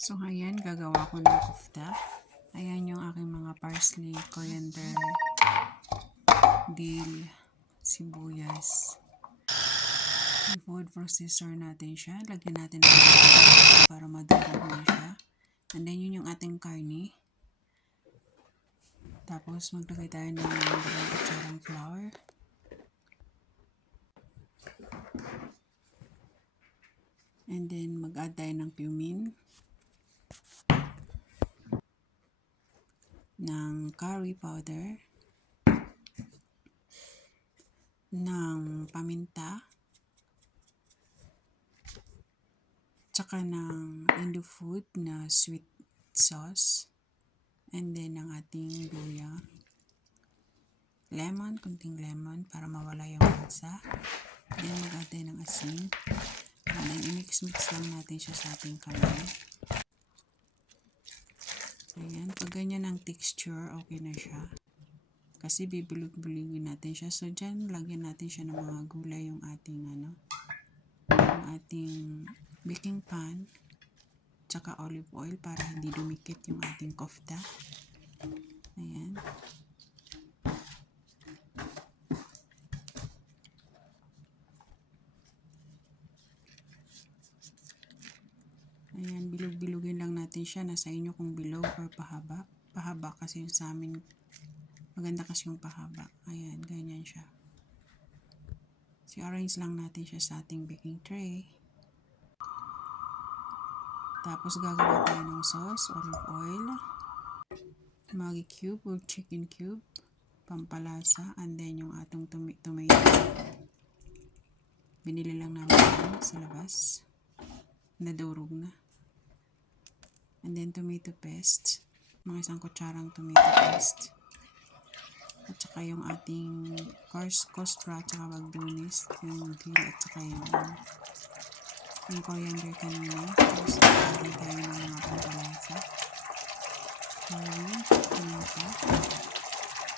So, ayan, gagawa ko ng kofta. Ayan yung aking mga parsley, coriander, dill, sibuyas. I-food processor natin siya. Lagyan natin ng para madurog na siya. And then, yun yung ating karne. Tapos, maglagay tayo ng 2 kutsarang flour. And then, mag-add tayo ng cumin, ng curry powder, ng paminta, tsaka ng Indofood na sweet sauce, and then ng ating luya, lemon, kunting lemon para mawala yung lansa. Then mag-add tayo ng asin, and then i-mix-mix lang natin siya sa ating kamay. Ayan, pag ganyan ang texture, okay na siya. Kasi bibulog-bulugin natin siya. So, dyan, lagyan natin siya ng mga gulay yung ating, yung ating baking pan, tsaka olive oil para hindi dumikit yung ating kofta. Ayan. Ayan, bilog-bilugin lang natin siya. Nasa inyo kung bilog or pahaba. Pahaba kasi yung sa amin, maganda kasi yung pahaba. Ayan, ganyan siya. So, arrange lang natin siya sa ating baking tray. Tapos, gagawa tayo ng sauce, olive oil, Maggi cube or chicken cube, pampalasa, and then yung atong tomato. Binili lang namin sa labas. Nadurog na. And then tomato paste, mga 1 kutsarang tomato paste. At saka yung ating costra at saka bagdonis, yung dill at saka yung coriander kanina. Tapos lagyan tayo ng mga pampalasa. Curry, paminta.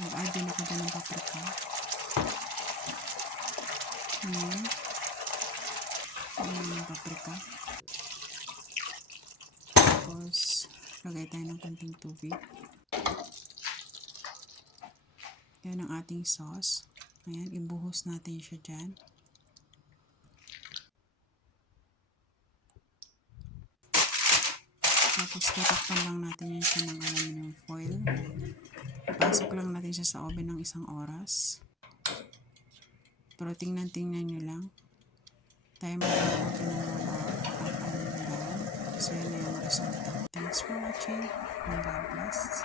Mag-add din ako dyan ng paprika. Ayan. Ayan yung paprika. Tapos, lagay tayo ng konting tubig. Yan ang ating sauce. Ayan, ibuhos natin siya dyan. Tapos, tatakpan lang natin yan siya ng aluminum foil. Ipasok lang natin siya sa oven ng 1 oras. Pero tingnan nyo lang. Timer lang natin ng 1 hour. So, yun na yung resulta. Thanks for watching. And God bless.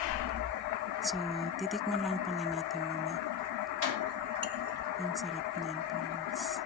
So, titikman lang pala natin muna. Ang sarap niyan, promise.